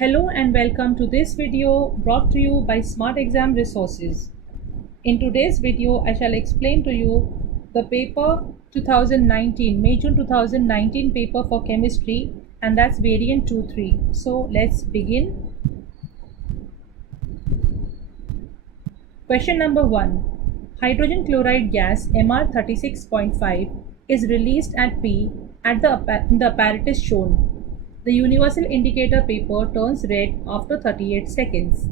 Hello and welcome to this video brought to you by Smart Exam Resources. In today's video, I shall explain to you the paper 2019, May June 2019 paper for chemistry, and that's variant 2-3. So let's begin. Question number 1. Hydrogen chloride gas Mr36.5 is released at P in the apparatus shown. The universal indicator paper turns red after 38 seconds.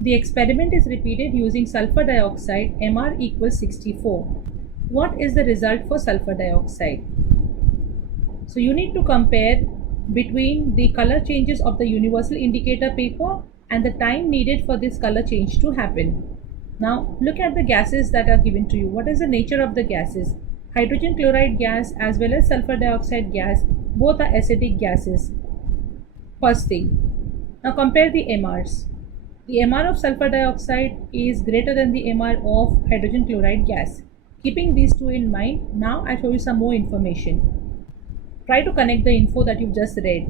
The experiment is repeated using sulfur dioxide Mr equals 64. What is the result for sulfur dioxide? So you need to compare between the color changes of the universal indicator paper and the time needed for this color change to happen. Now look at the gases that are given to you. What is the nature of the gases? Hydrogen chloride gas as well as sulfur dioxide gas, both are acidic gases. First thing, now compare the MRs. The MR of sulfur dioxide is greater than the MR of hydrogen chloride gas. Keeping these two in mind, now I'll show you some more information. Try to connect the info that you've just read.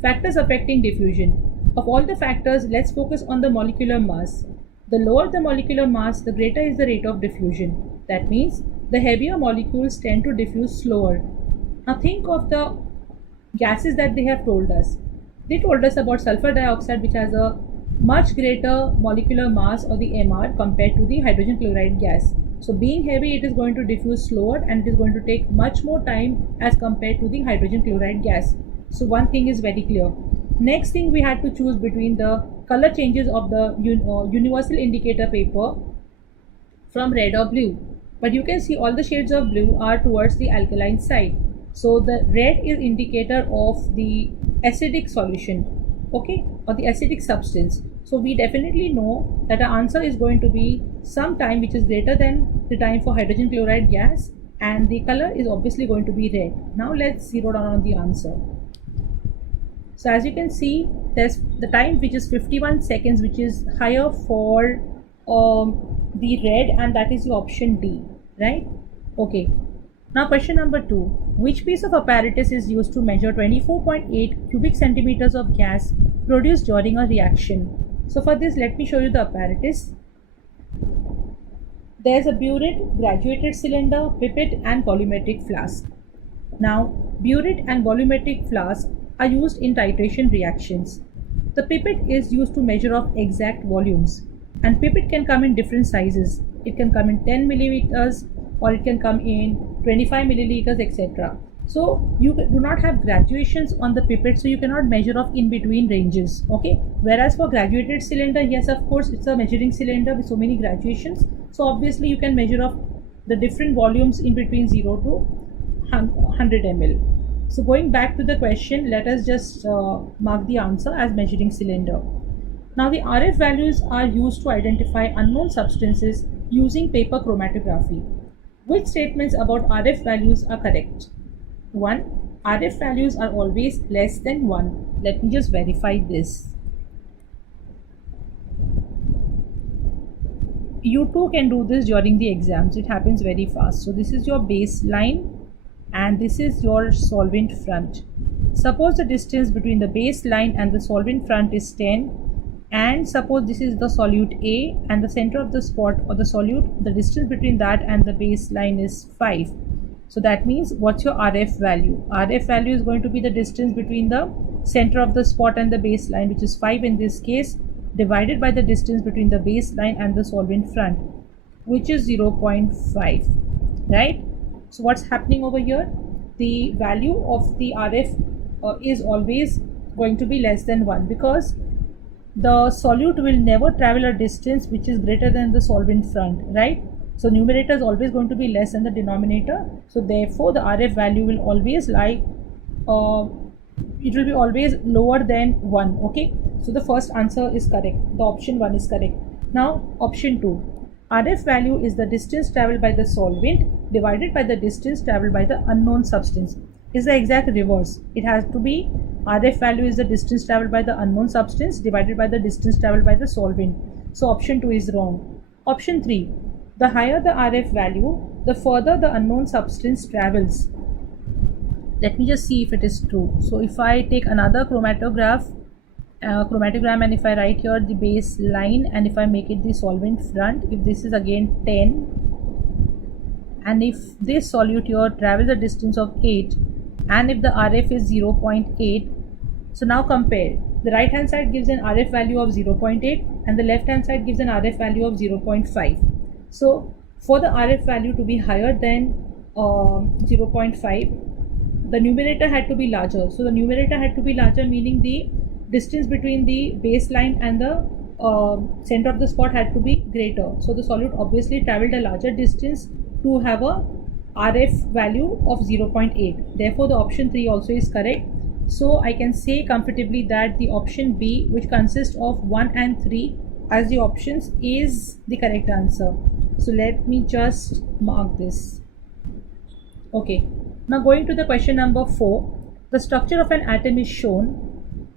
Factors affecting diffusion. Of all the factors, let's focus on the molecular mass. The lower the molecular mass, the greater is the rate of diffusion. That means the heavier molecules tend to diffuse slower. Now think of the gases that they have told us. They told us about sulfur dioxide, which has a much greater molecular mass, or the MR, compared to the hydrogen chloride gas. So being heavy, it is going to diffuse slower and it is going to take much more time as compared to the hydrogen chloride gas. So one thing is very clear. Next thing, we had to choose between the color changes of the universal indicator paper from red or blue. But you can see all the shades of blue are towards the alkaline side. So the red is indicator of the acidic solution, okay, or the acidic substance. So we definitely know that our answer is going to be some time which is greater than the time for hydrogen chloride gas, and the color is obviously going to be red. Now let's zero down on the answer. So as you can see, there's the time which is 51 seconds, which is higher for the red, and that is the option D, right? Okay. Now question number 2. Which piece of apparatus is used to measure 24.8 cubic centimeters of gas produced during a reaction? So for this, let me show you the apparatus. There's a burette, graduated cylinder, pipette and volumetric flask. Now burette and volumetric flask are used in titration reactions. The pipette is used to measure of exact volumes, and pipette can come in different sizes. It can come in 10 millimeters or it can come in 25 milliliters, etc. So you do not have graduations on the pipette, so you cannot measure of in between ranges, okay? Whereas for graduated cylinder, yes, of course, it's a measuring cylinder with so many graduations, so obviously you can measure of the different volumes in between 0 to 100 ml. So going back to the question, let us just mark the answer as measuring cylinder. Now the RF values are used to identify unknown substances using paper chromatography. Which statements about RF values are correct? 1. RF values are always less than 1. Let me just verify this. You too can do this during the exams. It happens very fast. So this is your baseline and this is your solvent front. Suppose the distance between the baseline and the solvent front is 10, and suppose this is the solute A and the center of the spot or the solute, the distance between that and the baseline is 5. So that means, what's your RF value? RF value is going to be the distance between the center of the spot and the baseline, which is 5 in this case, divided by the distance between the baseline and the solvent front, which is 0.5, right? So what's happening over here? The value of the RF is always going to be less than 1, because the solute will never travel a distance which is greater than the solvent front, right? So numerator is always going to be less than the denominator. So therefore the RF value will always lie, it will be always lower than 1, okay? So the first answer is correct. The option 1 is correct. Now option 2. RF value is the distance traveled by the solvent divided by the distance traveled by the unknown substance. Is the exact reverse. It has to be RF value is the distance traveled by the unknown substance divided by the distance traveled by the solvent. So option 2 is wrong. Option 3. The higher the RF value, the further the unknown substance travels. Let me just see if it is true. So if I take another chromatograph chromatogram, and if I write here the baseline, and if I make it the solvent front, if this is again 10, and if this solute here travels a distance of 8, and if the RF is 0.8, so now compare. The right hand side gives an RF value of 0.8 and the left hand side gives an RF value of 0.5. So for the RF value to be higher than 0.5, the numerator had to be larger. So the numerator had to be larger, meaning the distance between the baseline and the center of the spot had to be greater. So the solute obviously traveled a larger distance to have a RF value of 0.8. Therefore the option 3 also is correct. So I can say comfortably that the option B, which consists of 1 and 3 as the options, is the correct answer. So let me just mark this. Okay, now going to the question number 4. The structure of an atom is shown.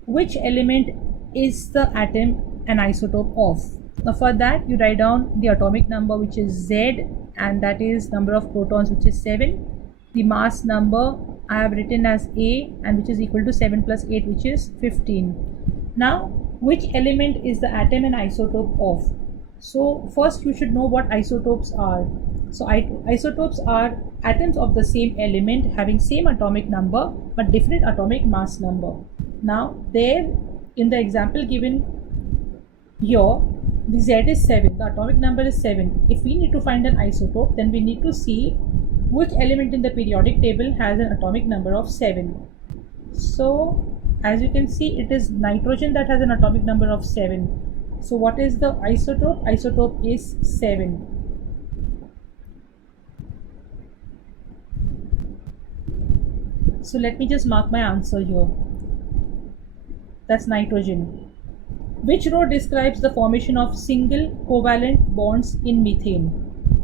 Which element is the atom an isotope of? Now for that you write down the atomic number, which is Z, and that is number of protons, which is 7. The mass number I have written as A, and which is equal to 7 plus 8, which is 15. Now which element is the atom an isotope of? So first you should know what isotopes are. So isotopes are atoms of the same element having same atomic number but different atomic mass number. Now there in the example given here, the Z is 7, the atomic number is 7. If we need to find an isotope, then we need to see which element in the periodic table has an atomic number of 7. So as you can see, it is nitrogen that has an atomic number of 7. So what is the isotope? Isotope is 7. So let me just mark my answer here. That's nitrogen. Which row describes the formation of single covalent bonds in methane?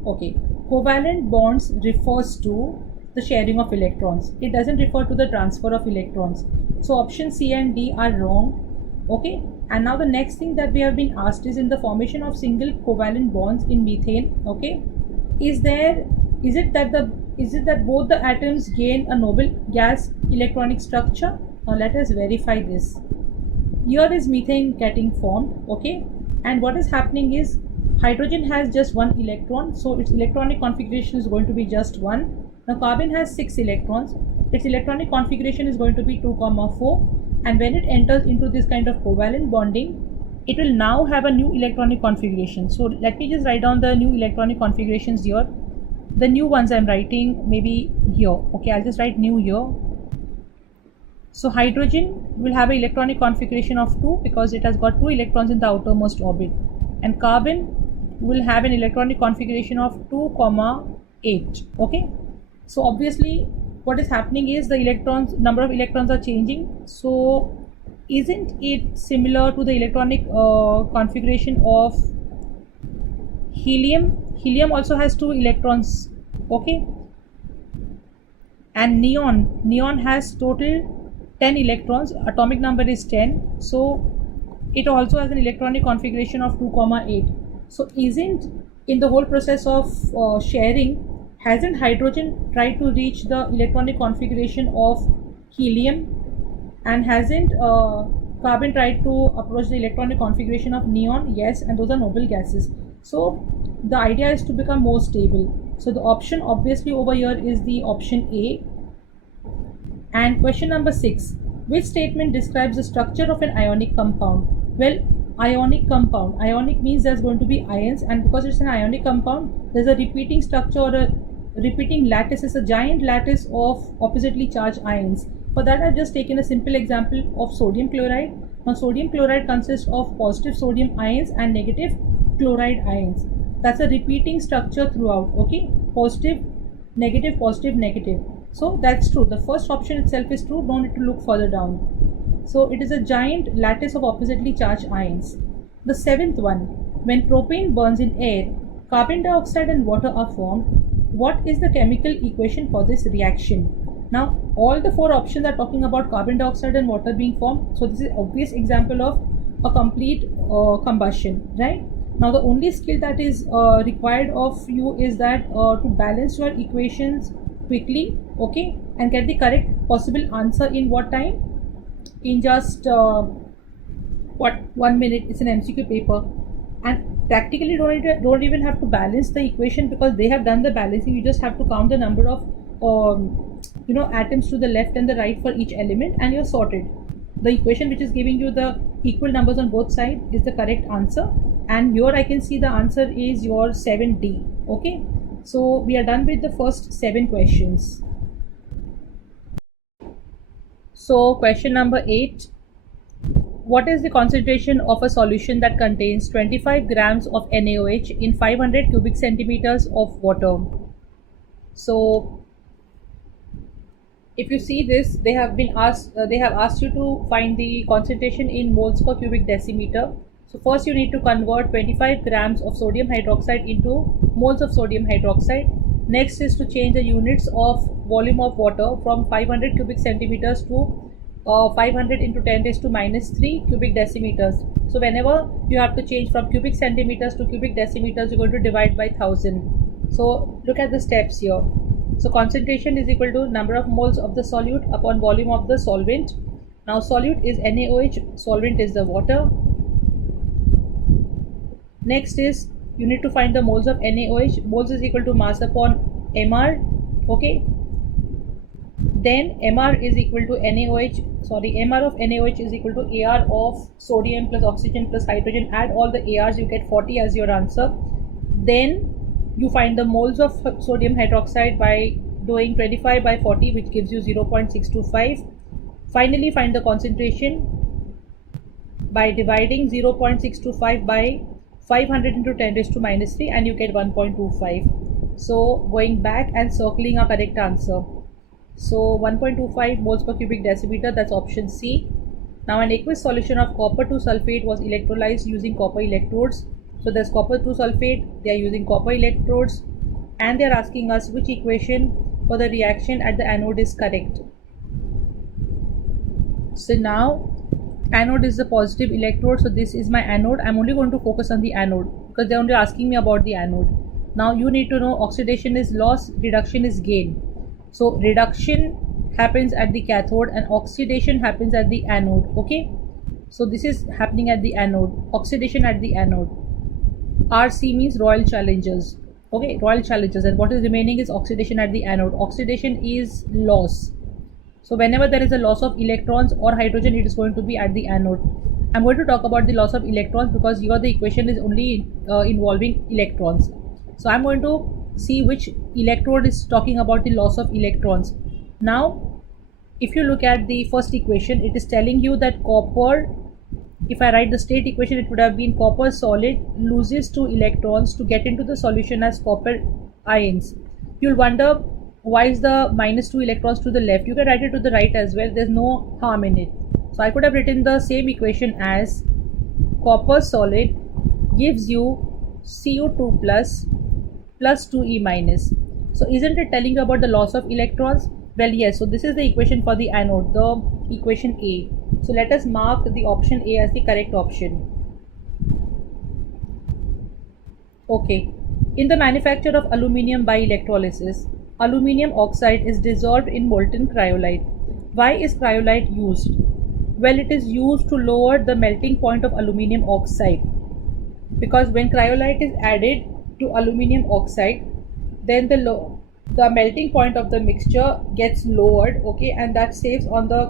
Okay, covalent bonds refers to the sharing of electrons. It doesn't refer to the transfer of electrons. So option C and D are wrong. Okay, and now the next thing that we have been asked is in the formation of single covalent bonds in methane. Okay, is it that both the atoms gain a noble gas electronic structure? Now let us verify this. Here is methane getting formed, okay, and what is happening is hydrogen has just 1 electron, so its electronic configuration is going to be just 1. Now carbon has 6 electrons, its electronic configuration is going to be 2, 4, and when it enters into this kind of covalent bonding, it will now have a new electronic configuration. So let me just write down the new electronic configurations here. The new ones I'm writing maybe here. Okay, I'll just write new here. So hydrogen will have an electronic configuration of 2 because it has got 2 electrons in the outermost orbit, and carbon will have an electronic configuration of 2, 8. Okay, so obviously what is happening is the number of electrons are changing. So isn't it similar to the electronic configuration of helium? Helium also has 2 electrons. Okay, and neon has total 10 electrons, atomic number is 10, so it also has an electronic configuration of 2, 8. So isn't in the whole process of sharing, hasn't hydrogen tried to reach the electronic configuration of helium, and hasn't carbon tried to approach the electronic configuration of neon? Yes, and those are noble gases. So the idea is to become more stable. So the option obviously over here is the option A. And question number 6. Which statement describes the structure of an ionic compound? Well, ionic compound. Ionic means there's going to be ions, and because it's an ionic compound, there's a repeating structure or a repeating lattice. Is a giant lattice of oppositely charged ions. For that I've just taken a simple example of sodium chloride. Now sodium chloride consists of positive sodium ions and negative chloride ions. That's a repeating structure throughout. Okay, positive, negative, positive, negative. So that's true. The first option itself is true. Don't need to look further down. So it is a giant lattice of oppositely charged ions. The 7th one, when propane burns in air, carbon dioxide and water are formed. What is the chemical equation for this reaction? Now all the 4 options are talking about carbon dioxide and water being formed. So this is an obvious example of a complete combustion, right? Now the only skill that is required of you is that to balance your equations quickly, okay, and get the correct possible answer in what time? In just what, 1 minute. It's an MCQ paper, and practically don't even have to balance the equation because they have done the balancing. You just have to count the number of atoms to the left and the right for each element, and you're sorted. The equation which is giving you the equal numbers on both sides is the correct answer, and here I can see the answer is your 7D. Okay, so we are done with the first 7 questions. So question number 8. What is the concentration of a solution that contains 25 grams of NaOH in 500 cubic centimeters of water? So if you see this, they have asked you to find the concentration in moles per cubic decimeter. So first you need to convert 25 grams of sodium hydroxide into moles of sodium hydroxide. Next is to change the units of volume of water from 500 cubic centimeters to 500 into 10 raised to minus 3 cubic decimeters. So whenever you have to change from cubic centimeters to cubic decimeters, you're going to divide by 1000. So look at the steps here. So concentration is equal to number of moles of the solute upon volume of the solvent. Now solute is NaOH, solvent is the water. Next is you need to find the moles of NaOH. Moles is equal to mass upon Mr. Okay. Then Mr is equal to Mr of NaOH is equal to Ar of sodium plus oxygen plus hydrogen. Add all the Ars, you get 40 as your answer. Then you find the moles of sodium hydroxide by doing 25 by 40, which gives you 0.625. Finally, find the concentration by dividing 0.625 by 500 into 10 raised to minus 3, and you get 1.25. So going back and circling our correct answer. So 1.25 moles per cubic decimeter, that's option C. Now an aqueous solution of copper 2 sulfate was electrolyzed using copper electrodes. So there's copper 2 sulfate, they are using copper electrodes, and they are asking us which equation for the reaction at the anode is correct. So now anode is the positive electrode, so this is my anode. I'm only going to focus on the anode because they're only asking me about the anode. Now you need to know oxidation is loss, reduction is gain. So reduction happens at the cathode and oxidation happens at the anode. Okay, so this is happening at the anode, oxidation at the anode. RC means Royal Challengers. Okay, Royal Challengers, and what is remaining is oxidation at the anode. Oxidation is loss. So whenever there is a loss of electrons or hydrogen, it is going to be at the anode. I'm going to talk about the loss of electrons because here the equation is only involving electrons. So I'm going to see which electrode is talking about the loss of electrons. Now, if you look at the first equation, it is telling you that copper, if I write the state equation, it would have been copper solid loses 2 electrons to get into the solution as copper ions. You'll wonder why is the minus 2 electrons to the left. You can write it to the right as well, there's no harm in it. So I could have written the same equation as copper solid gives you Cu2 plus 2E minus. So isn't it telling you about the loss of electrons? Well, yes. So this is the equation for the anode, the equation A. So let us mark the option A as the correct option. Okay. In the manufacture of aluminium by electrolysis, aluminium oxide is dissolved in molten cryolite. Why is cryolite used? Well, it is used to lower the melting point of aluminium oxide. Because when cryolite is added to aluminium oxide, then the melting point of the mixture gets lowered, okay, and that saves on the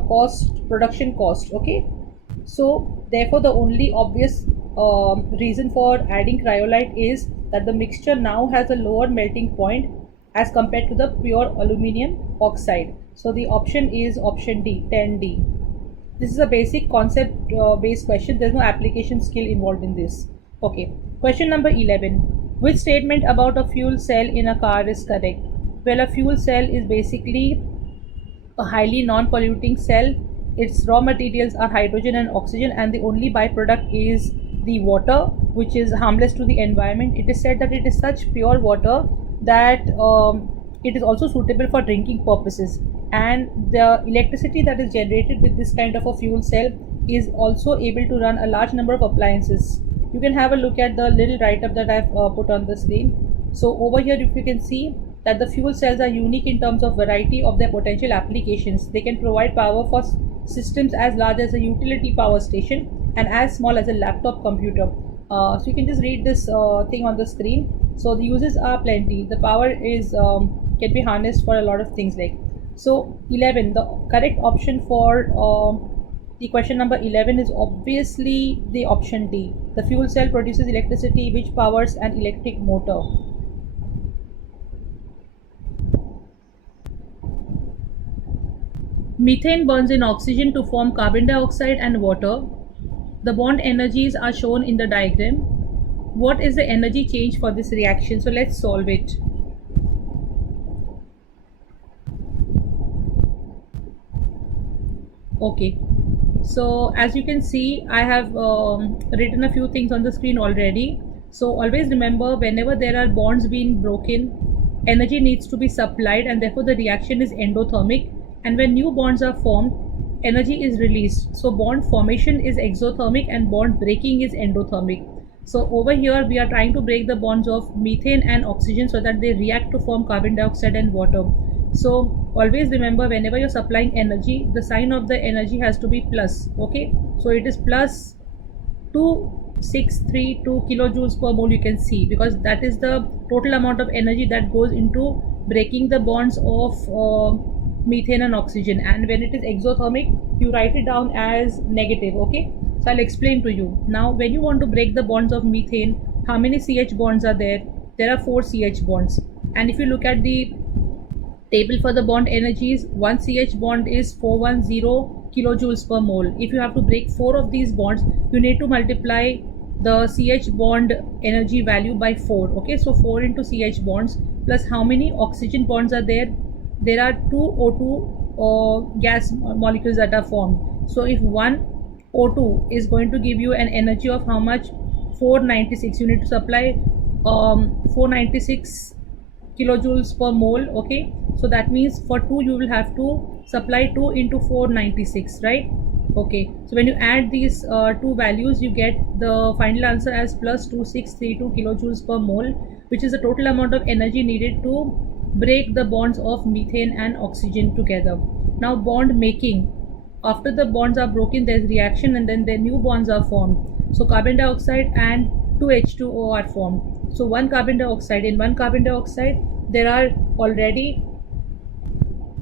production cost, okay. So therefore the only obvious reason for adding cryolite is that the mixture now has a lower melting point as compared to the pure aluminium oxide. So the option is option D, 10D. This is a basic concept based question. There's no application skill involved in this. Okay, question number 11. Which statement about a fuel cell in a car is correct? Well, a fuel cell is basically a highly non-polluting cell. Its raw materials are hydrogen and oxygen, and the only byproduct is the water, which is harmless to the environment. It is said that it is such pure water that it is also suitable for drinking purposes, and the electricity that is generated with this kind of a fuel cell is also able to run a large number of appliances. You can have a look at the little write-up that I've put on the screen. So over here, if you can see that the fuel cells are unique in terms of variety of their potential applications. They can provide power for systems as large as a utility power station. and as small as a laptop computer. So you can just read this thing on the screen. So the uses are plenty. The power is can be harnessed for a lot of things like. So 11, the correct option for the question number 11 is obviously the option D. The fuel cell produces electricity which powers an electric motor. Methane burns in oxygen to form carbon dioxide and water. The bond energies are shown in the diagram. What is the energy change for this reaction? So let's solve it. Okay, so as you can see, I have written a few things on the screen already. So always remember, whenever there are bonds being broken, energy needs to be supplied, and therefore the reaction is endothermic. And when new bonds are formed, energy is released. So bond formation is exothermic and bond breaking is endothermic. So over here we are trying to break the bonds of methane and oxygen so that they react to form carbon dioxide and water. So always remember, whenever you're supplying energy, the sign of the energy has to be plus. Okay, so it is plus 2632 kilojoules per mole, you can see, because that is the total amount of energy that goes into breaking the bonds of methane and oxygen. And when it is exothermic, you write it down as negative. Okay, so I'll explain to you. Now when you want to break the bonds of methane, how many CH bonds are there? There are 4 CH bonds. And if you look at the table for the bond energies, one CH bond is 410 kilojoules per mole. If you have to break 4 of these bonds, you need to multiply the CH bond energy value by 4. Okay, so 4 into CH bonds plus how many oxygen bonds are there? There are 2 O2 gas molecules that are formed. So if one O2 is going to give you an energy of how much? 496. You need to supply 496 kilojoules per mole. Okay, so that means for 2 you will have to supply 2 into 496, right? Okay, so when you add these two values, you get the final answer as plus 2632 kilojoules per mole, which is the total amount of energy needed to break the bonds of methane and oxygen together. Now bond making, after the bonds are broken, there's reaction and then the new bonds are formed. So carbon dioxide and 2H2O are formed. So one carbon dioxide, in one carbon dioxide there are already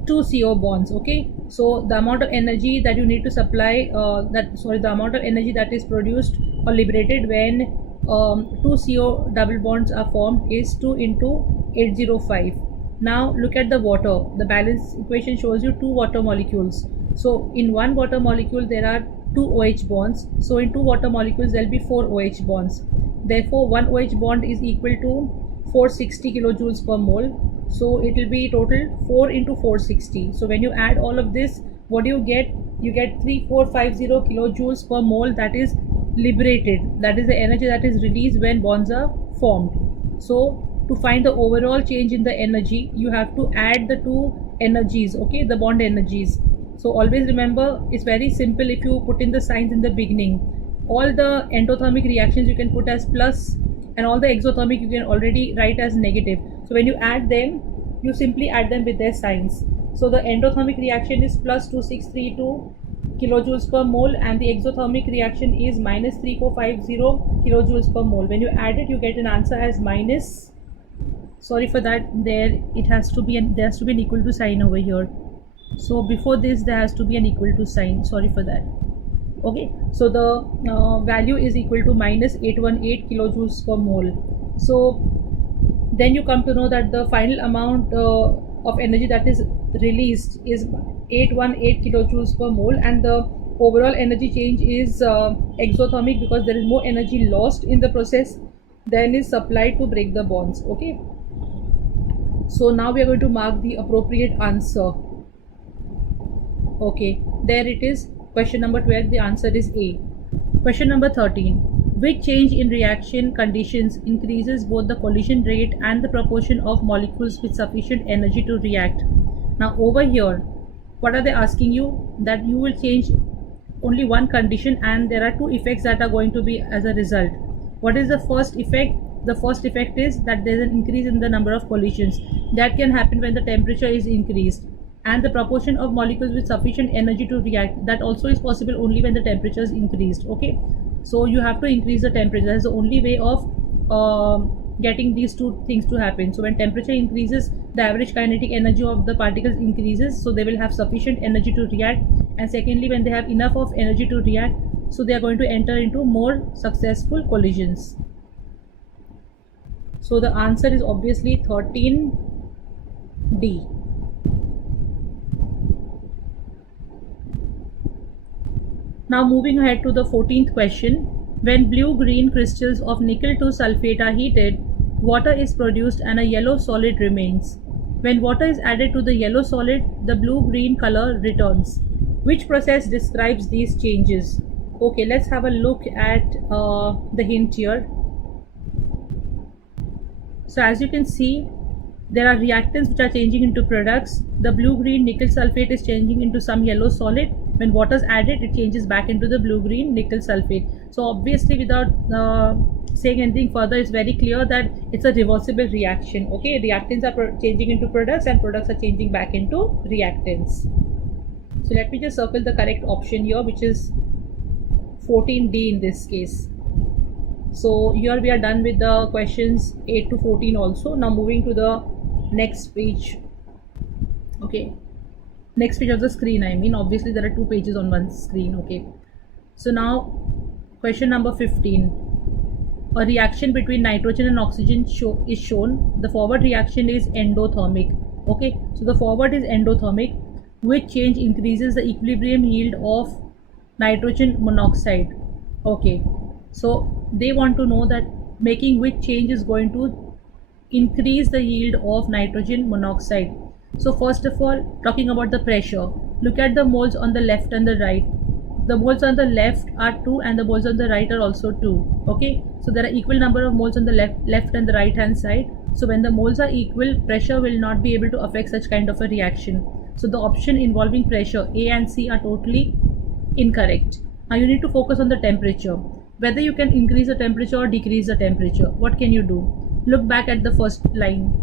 2 CO bonds. Okay, so the amount of energy that you need to supply, the amount of energy that is produced or liberated when 2 CO double bonds are formed is 2 into 805. Now look at the water. The balance equation shows you 2 water molecules. So in one water molecule there are 2 OH bonds. So in 2 water molecules there will be 4 OH bonds. Therefore one OH bond is equal to 460 kilojoules per mole. So it will be total 4 into 460. So when you add all of this, what do you get? You get 3450 kilojoules per mole that is liberated. That is the energy that is released when bonds are formed. So to find the overall change in the energy, you have to add the two energies, okay, the bond energies. So always remember, it's very simple. If you put in the signs in the beginning, all the endothermic reactions you can put as plus and all the exothermic you can already write as negative. So when you add them, you simply add them with their signs. So the endothermic reaction is plus 2632 kilojoules per mole and the exothermic reaction is minus 3450 kilojoules per mole. When you add it, you get an answer as minus, sorry for that, there has to be an equal to sign over here. So before this there has to be an equal to sign, sorry for that. Okay, so the value is equal to minus 818 kilojoules per mole. So then you come to know that the final amount of energy that is released is 818 kilojoules per mole, and the overall energy change is exothermic because there is more energy lost in the process than is supplied to break the bonds. Okay, so now we are going to mark the appropriate answer. Okay, there it is. Question number 12, the answer is A. Question number 13. Which change in reaction conditions increases both the collision rate and the proportion of molecules with sufficient energy to react? Now over here, what are they asking you? That you will change only one condition and there are two effects that are going to be as a result. What is the first effect? The first effect is that there is an increase in the number of collisions. That can happen when the temperature is increased. and the proportion of molecules with sufficient energy to react, that also is possible only when the temperature is increased. Okay, so you have to increase the temperature. That's the only way of getting these two things to happen. So when temperature increases, the average kinetic energy of the particles increases, so they will have sufficient energy to react. And secondly, when they have enough of energy to react, so they are going to enter into more successful collisions. So the answer is obviously 13D. Now moving ahead to the 14th question. When blue-green crystals of nickel 2 sulfate are heated, water is produced and a yellow solid remains. When water is added to the yellow solid, the blue-green color returns. Which process describes these changes? Okay, let's have a look at the hint here. So as you can see, there are reactants which are changing into products. The blue-green nickel sulfate is changing into some yellow solid. When water is added, it changes back into the blue-green nickel sulfate. So obviously, without saying anything further, it's very clear that it's a reversible reaction. Okay, reactants are changing into products and products are changing back into reactants. So let me just circle the correct option here, which is 14D in this case. So here we are done with the questions 8 to 14 also. Now moving to the next page. Okay, next page of the screen. I mean, obviously there are two pages on one screen. Okay, so now question number 15. A reaction between nitrogen and oxygen is shown. The forward reaction is endothermic. Okay, so the forward is endothermic, which change increases the equilibrium yield of nitrogen monoxide. Okay, so they want to know that making which change is going to increase the yield of nitrogen monoxide. So first of all, talking about the pressure, look at the moles on the left and the right. The moles on the left are 2 and the moles on the right are also 2. Okay, so there are equal number of moles on the left and the right hand side. So when the moles are equal, pressure will not be able to affect such kind of a reaction. So the option involving pressure A and C are totally incorrect. Now you need to focus on the temperature. Whether you can increase the temperature or decrease the temperature. What can you do? Look back at the first line.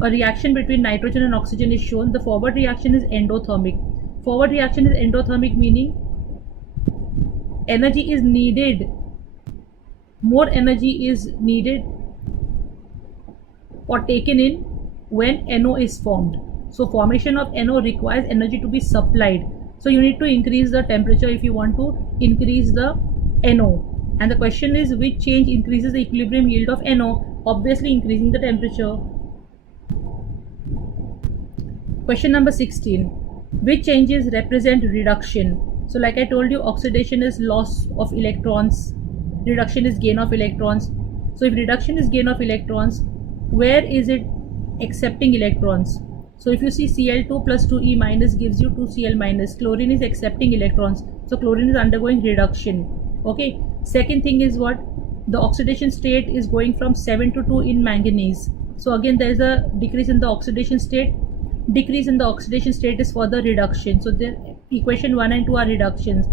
A reaction between nitrogen and oxygen is shown. The forward reaction is endothermic. Forward reaction is endothermic, meaning energy is needed. More energy is needed or taken in when NO is formed. So formation of NO requires energy to be supplied. So you need to increase the temperature if you want to increase the NO. And the question is, which change increases the equilibrium yield of NO? Obviously increasing the temperature. Question number 16. Which changes represent reduction? So like I told you, oxidation is loss of electrons, reduction is gain of electrons. So if reduction is gain of electrons, where is it accepting electrons? So if you see Cl2 plus 2E minus gives you 2Cl minus, chlorine is accepting electrons. So chlorine is undergoing reduction. Okay. Second thing is what? The oxidation state is going from 7 to 2 in manganese. So again there is a decrease in the oxidation state. Decrease in the oxidation state is further reduction. So the equation 1 and 2 are reductions.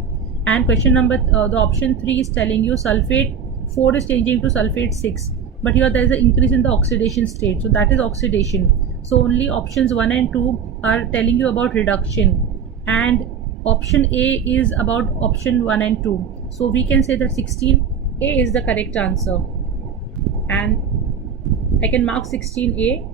And question number, the option 3 is telling you sulfate 4 is changing to sulfate 6. But here there is an increase in the oxidation state. So that is oxidation. So only options 1 and 2 are telling you about reduction. And option A is about option 1 and 2. So we can say that 16A is the correct answer. And I can mark 16A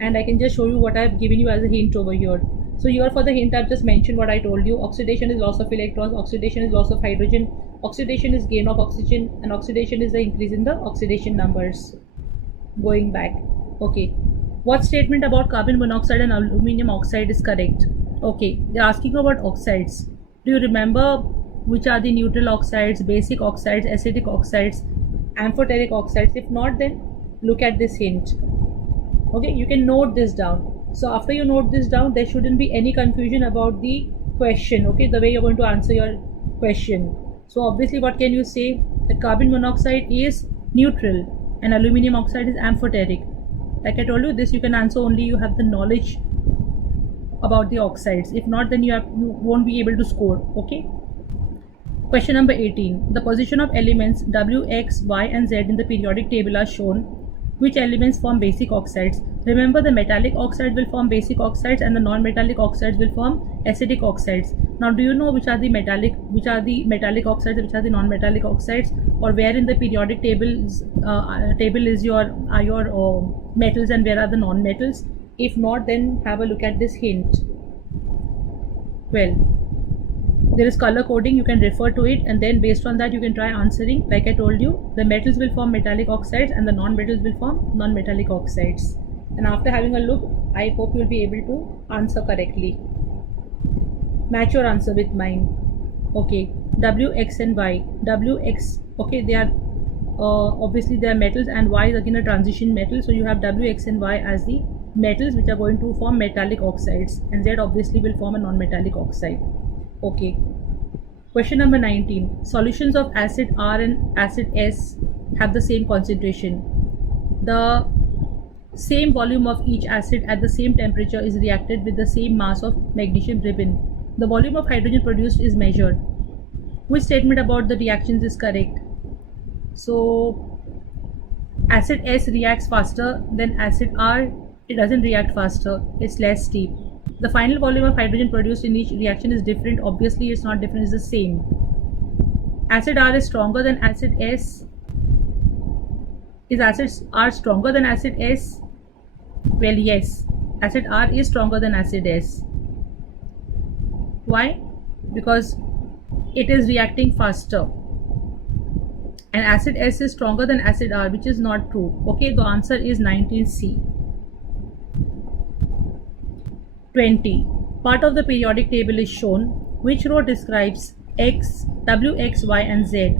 and I can just show you what I have given you as a hint over here. So here for the hint I have just mentioned what I told you. Oxidation is loss of electrons, oxidation is loss of hydrogen, oxidation is gain of oxygen, and oxidation is the increase in the oxidation numbers. Going back. Okay. What statement about carbon monoxide and aluminum oxide is correct? Okay, they are asking about oxides. Do you remember which are the neutral oxides, basic oxides, acidic oxides, amphoteric oxides? If not, then look at this hint. Okay, you can note this down. So after you note this down, there shouldn't be any confusion about the question. Okay, the way you're going to answer your question. So obviously what can you say? That carbon monoxide is neutral and aluminum oxide is amphoteric. Like I told you, this you can answer only you have the knowledge about the oxides. If not, then you won't be able to score. Okay. Question number 18. The position of elements W, X, Y and Z in the periodic table are shown. Which elements form basic oxides? Remember, the metallic oxides will form basic oxides and the non-metallic oxides will form acidic oxides. Now, do you know which are the metallic oxides and which are the non-metallic oxides, or where in the periodic table is your metals and where are the non-metals? If not, then have a look at this hint. Well, there is color coding, you can refer to it, and then based on that you can try answering. Like I told you, the metals will form metallic oxides and the non-metals will form non-metallic oxides. And after having a look, I hope you will be able to answer correctly. Match your answer with mine. Okay, W, X and Y. W, X, okay, they are obviously they are metals, and Y is again a transition metal, so you have W, X and Y as the metals which are going to form metallic oxides, and Z obviously will form a non-metallic oxide. Okay. Question number 19. Solutions of acid R and acid S have the same concentration. The same volume of each acid at the same temperature is reacted with the same mass of magnesium ribbon. The volume of hydrogen produced is measured. Which statement about the reactions is correct? So, acid S reacts faster than acid R. It doesn't react faster. It's less steep. The final volume of hydrogen produced in each reaction is different. Obviously, it's not different, it's the same. Acid R is stronger than acid S. Is acid R stronger than acid S? Well, yes. Acid R is stronger than acid S. Why? Because it is reacting faster. And acid S is stronger than acid R, which is not true. Okay, the answer is 19C. 20. Part of the periodic table is shown. Which row describes X, W, X, Y and Z?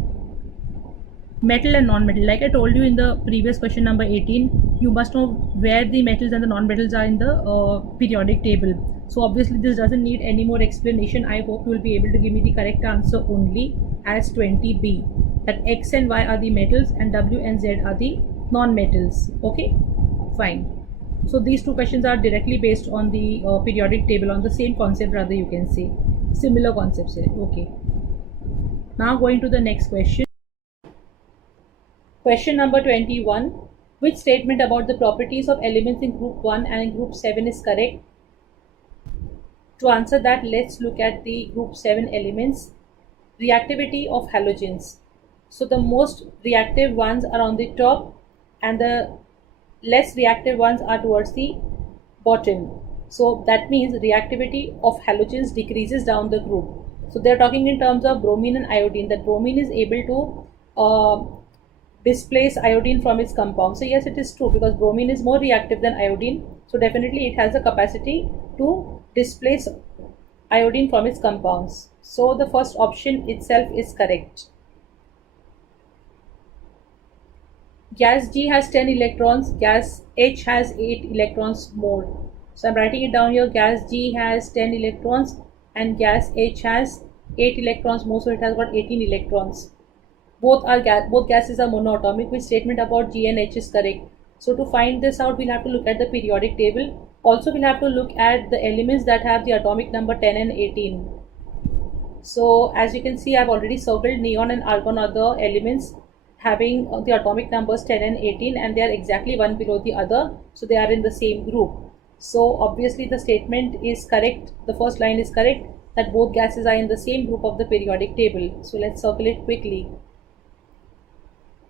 Metal and non-metal. Like I told you in the previous question number 18, you must know where the metals and the non-metals are in the periodic table. So obviously this doesn't need any more explanation. I hope you will be able to give me the correct answer only as 20B. That X and Y are the metals and W and Z are the non-metals. Okay, fine. So these two questions are directly based on the periodic table, on the same concept rather, you can say. Similar concepts here. Okay. Now going to the next question. Question number 21. Which statement about the properties of elements in group 1 and in group 7 is correct? To answer that, let's look at the group 7 elements. Reactivity of halogens. So the most reactive ones are on the top and the less reactive ones are towards the bottom. So that means reactivity of halogens decreases down the group. So they are talking in terms of bromine and iodine, that bromine is able to displace iodine from its compound. So yes, it is true, because bromine is more reactive than iodine. So definitely it has the capacity to displace iodine from its compounds. So the first option itself is correct. Gas G has 10 electrons, gas H has 8 electrons more. So I'm writing it down here. Gas G has 10 electrons and gas H has 8 electrons more, so it has got 18 electrons. Both gases are monoatomic. Which statement about G and H is correct? So to find this out, we'll have to look at the periodic table. Also, we'll have to look at the elements that have the atomic number 10 and 18. So as you can see, I've already circled neon and argon are the elements having the atomic numbers 10 and 18, and they are exactly one below the other, so they are in the same group. So obviously the statement is correct, the first line is correct, that both gases are in the same group of the periodic table. So let's circle it quickly.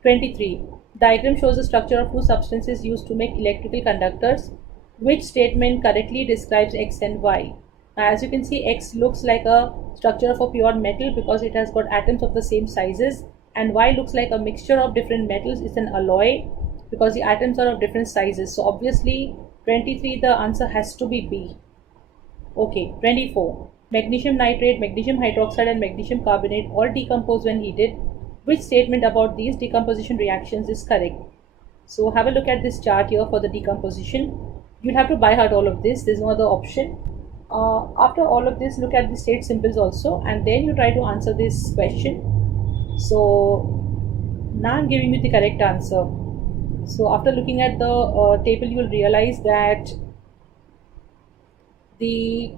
23. Diagram shows the structure of two substances used to make electrical conductors. Which statement correctly describes X and Y? Now, as you can see, X looks like a structure of a pure metal because it has got atoms of the same sizes, and Y looks like a mixture of different metals. It's an alloy because the atoms are of different sizes. So obviously 23, the answer has to be B. Okay, 24. Magnesium nitrate, magnesium hydroxide and magnesium carbonate all decompose when heated. Which statement about these decomposition reactions is correct? So have a look at this chart here for the decomposition. You'll have to by heart all of this. There's no other option. After all of this, look at the state symbols also, and then you try to answer this question. So now I'm giving you the correct answer. So after looking at the table, you will realize that the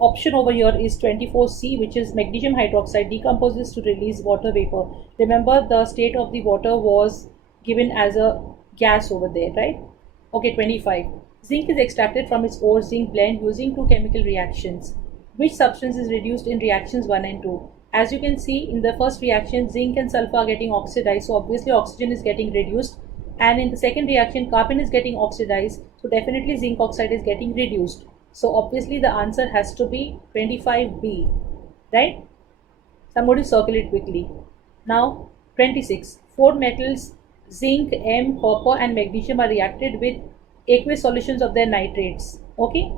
option over here is 24C, which is magnesium hydroxide decomposes to release water vapor. Remember, the state of the water was given as a gas over there, right? Okay, 25. Zinc is extracted from its ore zinc blend using two chemical reactions. Which substance is reduced in reactions 1 and 2? As you can see, in the first reaction, zinc and sulfur are getting oxidized, so obviously oxygen is getting reduced. And in the second reaction, carbon is getting oxidized, so definitely zinc oxide is getting reduced. So obviously the answer has to be 25B, right? So I'm going to circle it quickly. Now 26. Four metals zinc, M, copper and magnesium are reacted with aqueous solutions of their nitrates. Okay.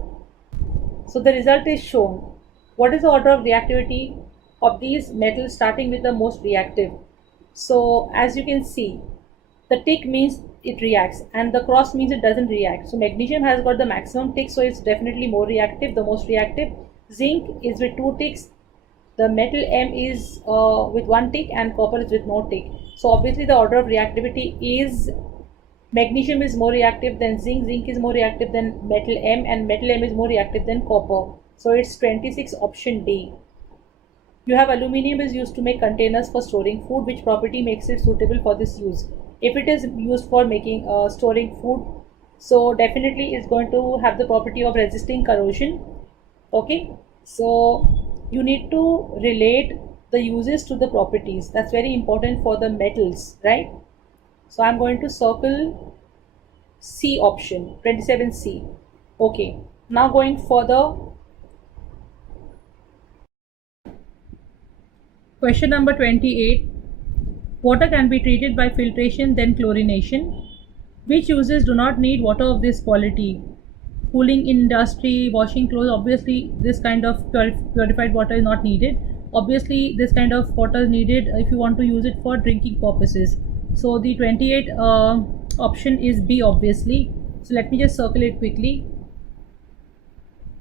So the result is shown. What is the order of reactivity of these metals starting with the most reactive? So as you can see, the tick means it reacts and the cross means it doesn't react. So magnesium has got the maximum tick, so it's definitely more reactive, the most reactive. Zinc is with 2 ticks. The metal M is with 1 tick and copper is with no tick. So obviously the order of reactivity is magnesium is more reactive than zinc, zinc is more reactive than metal M, and metal M is more reactive than copper. So it's 26, option D. You have aluminium is used to make containers for storing food. Which property makes it suitable for this use? If it is used for making storing food, so definitely it's going to have the property of resisting corrosion. Okay, so you need to relate the uses to the properties. That's very important for the metals, right? So I'm going to circle C option, 27C. Okay, now going further. Question number 28. Water can be treated by filtration then chlorination. Which uses do not need water of this quality? Cooling in industry, washing clothes, obviously this kind of purified water is not needed. Obviously this kind of water is needed if you want to use it for drinking purposes. So the 28 option is B obviously. So let me just circle it quickly.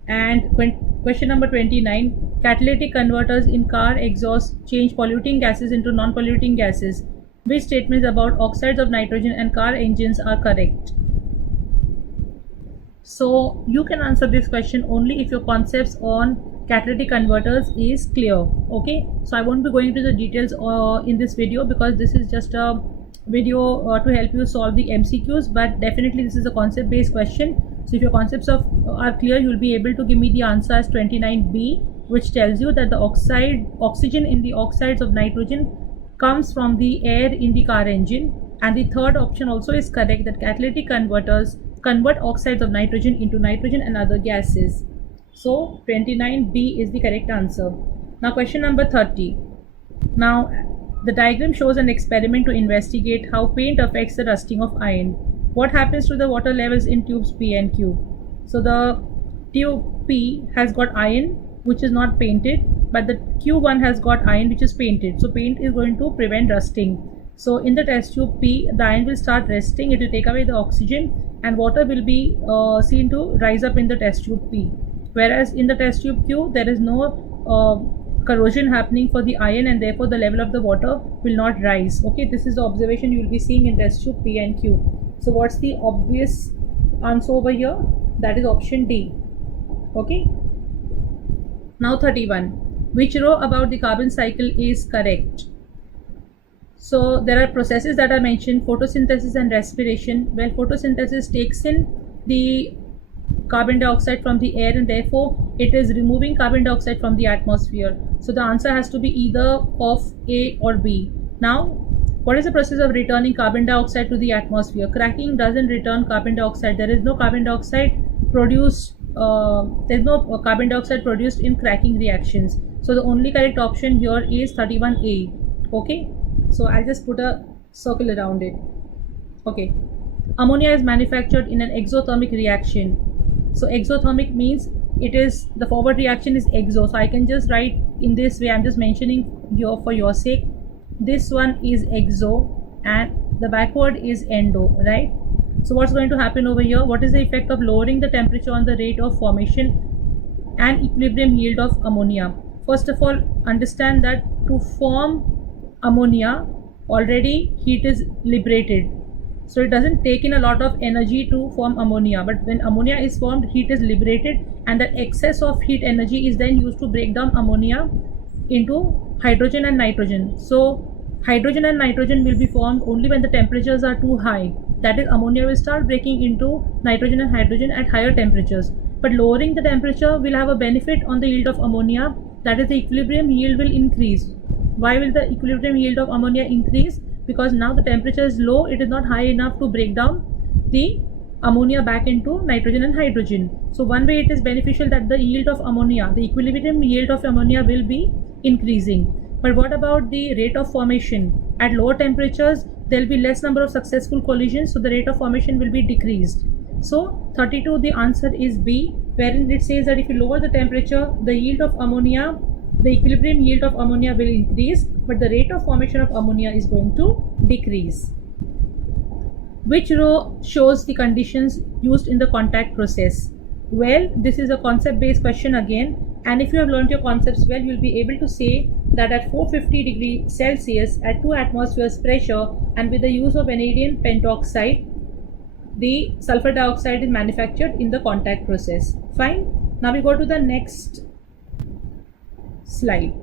And question number 29. Catalytic converters in car exhaust change polluting gases into non-polluting gases. Which statements about oxides of nitrogen and car engines are correct? So you can answer this question only if your concepts on catalytic converters is clear. Okay, so I won't be going into the details in this video because this is just a video to help you solve the MCQs, but definitely this is a concept based question. So if your concepts are clear, you will be able to give me the answer as 29B, which tells you that the oxygen in the oxides of nitrogen comes from the air in the car engine. And the third option also is correct, that catalytic converters convert oxides of nitrogen into nitrogen and other gases. So 29B is the correct answer. Now question number 30. Now the diagram shows an experiment to investigate how paint affects the rusting of iron. What happens to the water levels in tubes P and Q? So the tube P has got iron which is not painted, but the Q1 has got iron which is painted. So paint is going to prevent rusting. So in the test tube P, the iron will start resting, it will take away the oxygen and water will be seen to rise up in the test tube P. Whereas in the test tube Q, there is no corrosion happening for the iron and therefore the level of the water will not rise. Okay, this is the observation you will be seeing in test tube P and Q. So what's the obvious answer over here? That is option D. Okay. Now 31. Which row about the carbon cycle is correct? So there are processes that are mentioned, photosynthesis and respiration. Well, photosynthesis takes in the carbon dioxide from the air and therefore it is removing carbon dioxide from the atmosphere. So the answer has to be either of A or B. Now, what is the process of returning carbon dioxide to the atmosphere? Cracking doesn't return carbon dioxide. There is no carbon dioxide produced. There is no carbon dioxide produced in cracking reactions. So the only correct option here is 31A. Okay. So I'll just put a circle around it. Okay. Ammonia is manufactured in an exothermic reaction. So exothermic means it is the forward reaction is exo. So I can just write in this way. I'm just mentioning here for your sake. This one is exo and the backward is endo, right? So what's going to happen over here? What is the effect of lowering the temperature on the rate of formation and equilibrium yield of ammonia? First of all, understand that to form ammonia, already heat is liberated. So it doesn't take in a lot of energy to form ammonia, but when ammonia is formed, heat is liberated and the excess of heat energy is then used to break down ammonia into hydrogen and nitrogen. So hydrogen and nitrogen will be formed only when the temperatures are too high. That is, ammonia will start breaking into nitrogen and hydrogen at higher temperatures. But lowering the temperature will have a benefit on the yield of ammonia, that is, the equilibrium yield will increase. Why will the equilibrium yield of ammonia increase? Because now the temperature is low, it is not high enough to break down the ammonia back into nitrogen and hydrogen. So one way it is beneficial that the yield of ammonia, the equilibrium yield of ammonia will be increasing. But what about the rate of formation? At lower temperatures, there will be less number of successful collisions, so the rate of formation will be decreased. So 32, the answer is B, wherein it says that if you lower the temperature, the yield of ammonia, the equilibrium yield of ammonia will increase, but the rate of formation of ammonia is going to decrease. Which row shows the conditions used in the contact process? Well, this is a concept-based question again, and if you have learned your concepts well, you will be able to say that at 450 degrees Celsius at 2 atmospheres pressure and with the use of vanadium pentoxide, the sulfur dioxide is manufactured in the contact process. Fine. Now we go to the next slide,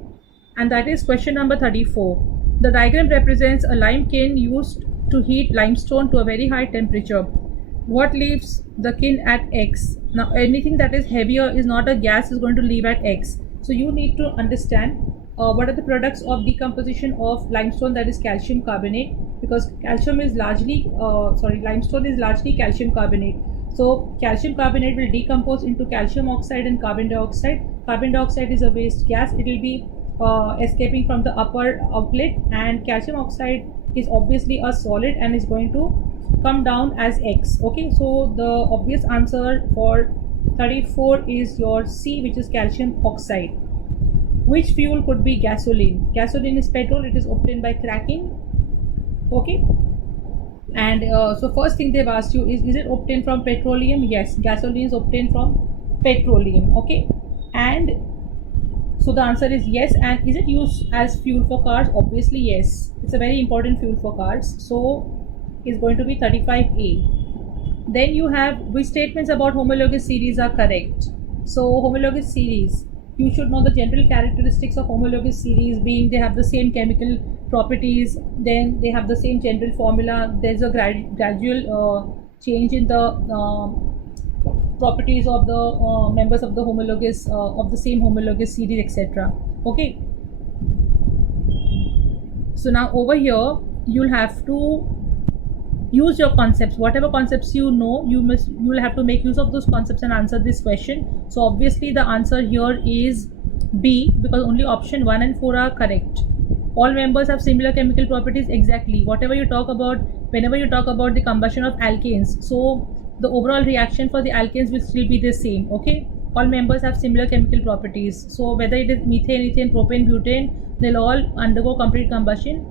and that is question number 34. The diagram represents a lime kiln used to heat limestone to a very high temperature. What leaves the kiln at X? Now anything that is heavier is not a gas is going to leave at X. So you need to understand what are the products of decomposition of limestone, that is calcium carbonate, because limestone is largely calcium carbonate. So calcium carbonate will decompose into calcium oxide and carbon dioxide. Carbon dioxide is a waste gas. It will be escaping from the upper outlet, and calcium oxide is obviously a solid and is going to come down as X. Okay, so the obvious answer for 34 is your C, which is calcium oxide. Which fuel could be gasoline? Gasoline is petrol. It is obtained by cracking. Okay, and so first thing they've asked you is it obtained from petroleum? Yes, gasoline is obtained from petroleum. Okay, and so the answer is yes. And is it used as fuel for cars? Obviously yes, it's a very important fuel for cars, so it's going to be 35A. Then you have which statements about homologous series are correct. So homologous series, you should know the general characteristics of homologous series, being they have the same chemical properties, then they have the same general formula, there's a gradual change in the properties of the members of the homologous of the same homologous series, etc. Okay, so now over here you'll have to use your concepts, whatever concepts you know, you will have to make use of those concepts and answer this question. So obviously the answer here is B, because only option 1 and 4 are correct. All members have similar chemical properties. Exactly, whatever you talk about, whenever you talk about the combustion of alkanes, so the overall reaction for the alkanes will still be the same. Okay, all members have similar chemical properties, so whether it is methane, ethane, propane, butane, they'll all undergo complete combustion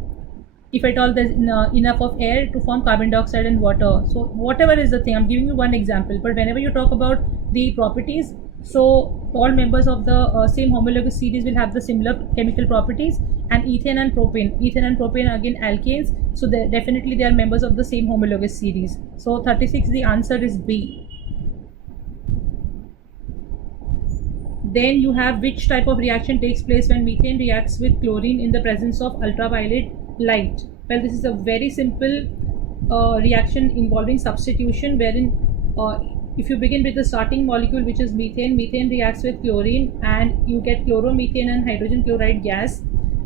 if at all there's enough of air to form carbon dioxide and water. So whatever is the thing, I'm giving you one example, but whenever you talk about the properties, so all members of the same homologous series will have the similar chemical properties. And ethane and propane are again alkanes, so definitely they are members of the same homologous series. So 36, the answer is B. Then you have which type of reaction takes place when methane reacts with chlorine in the presence of ultraviolet light? Well, this is a very simple reaction involving substitution, wherein if you begin with the starting molecule, which is methane reacts with chlorine and you get chloromethane and hydrogen chloride gas.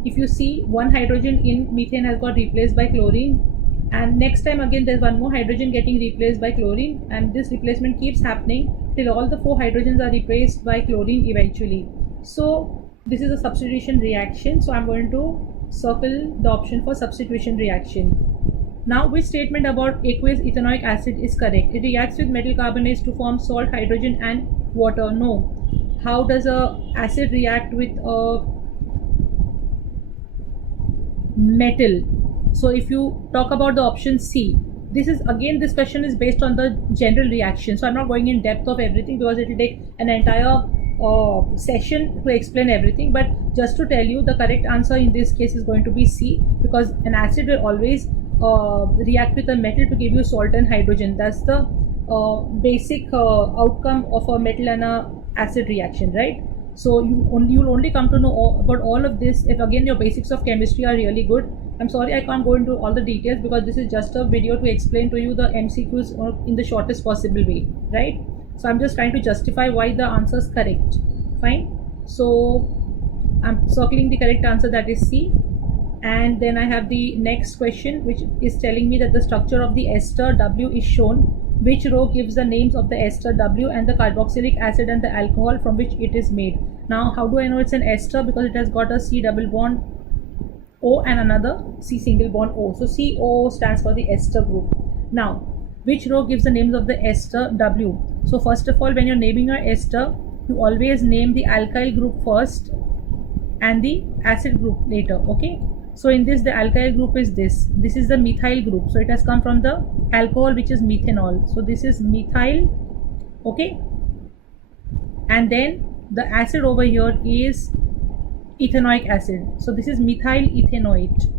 If you see, one hydrogen in methane has got replaced by chlorine, and next time again there's one more hydrogen getting replaced by chlorine, and this replacement keeps happening till all the 4 hydrogens are replaced by chlorine eventually. So this is a substitution reaction, so I'm going to circle the option for substitution reaction. Now, which statement about aqueous ethanoic acid is correct? It reacts with metal carbonates to form salt, hydrogen and water. No. How does a acid react with a metal? So if you talk about the option C, this question is based on the general reaction, so I'm not going in depth of everything because it will take an entire session to explain everything, but just to tell you, the correct answer in this case is going to be C, because an acid will always react with a metal to give you salt and hydrogen. That's the basic outcome of a metal and a acid reaction, right? So you'll only come to know about all of this if again your basics of chemistry are really good. I'm sorry I can't go into all the details because this is just a video to explain to you the MCQs in the shortest possible way, right? So I'm just trying to justify why the answer is correct. Fine. So I'm circling the correct answer, that is C. And then I have the next question, which is telling me that the structure of the ester W is shown. Which row gives the names of the ester W and the carboxylic acid and the alcohol from which it is made? Now, how do I know it's an ester? Because it has got a C double bond O and another C single bond O. So CO stands for the ester group. Now, which row gives the names of the ester W? So first of all, when you're naming your ester, you always name the alkyl group first and the acid group later. Okay. So in this, the alkyl group is this. This is the methyl group. So it has come from the alcohol, which is methanol. So this is methyl. Okay. And then the acid over here is ethanoic acid. So this is methyl ethanoate.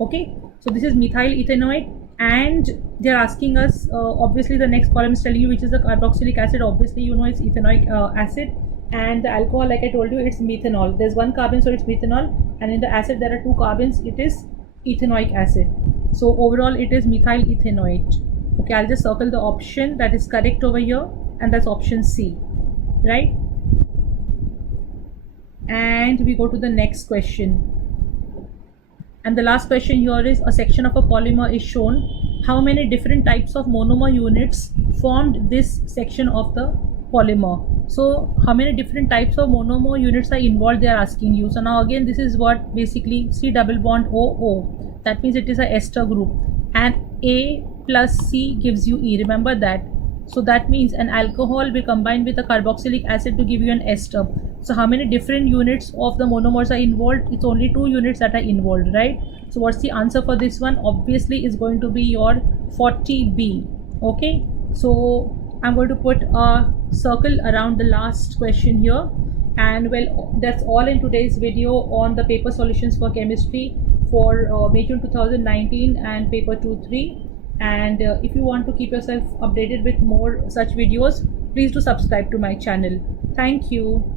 Okay. So this is methyl ethanoate. And they're asking us, obviously the next column is telling you which is the carboxylic acid. Obviously you know it's ethanoic acid. And the alcohol, like I told you, it's methanol. There's one carbon, so it's methanol, and in the acid there are two carbons, it is ethanoic acid. So overall it is methyl ethanoate. Okay, I'll just circle the option that is correct over here, and that's option C, right? And we go to the next question. And the last question here is, a section of a polymer is shown. How many different types of monomer units formed this section of the polymer? So how many different types of monomer units are involved, they are asking you. So now again, this is what basically C double bond OO, that means it is a ester group, and A plus C gives you E, remember that. So that means an alcohol will combine with a carboxylic acid to give you an ester. So how many different units of the monomers are involved? It's only 2 units that are involved, right? So what's the answer for this one? Obviously is going to be your 40B. Okay, so I'm going to put a circle around the last question here. And well, that's all in today's video on the paper solutions for chemistry for May June 2019 and paper 2-3. And if you want to keep yourself updated with more such videos, please do subscribe to my channel. Thank you.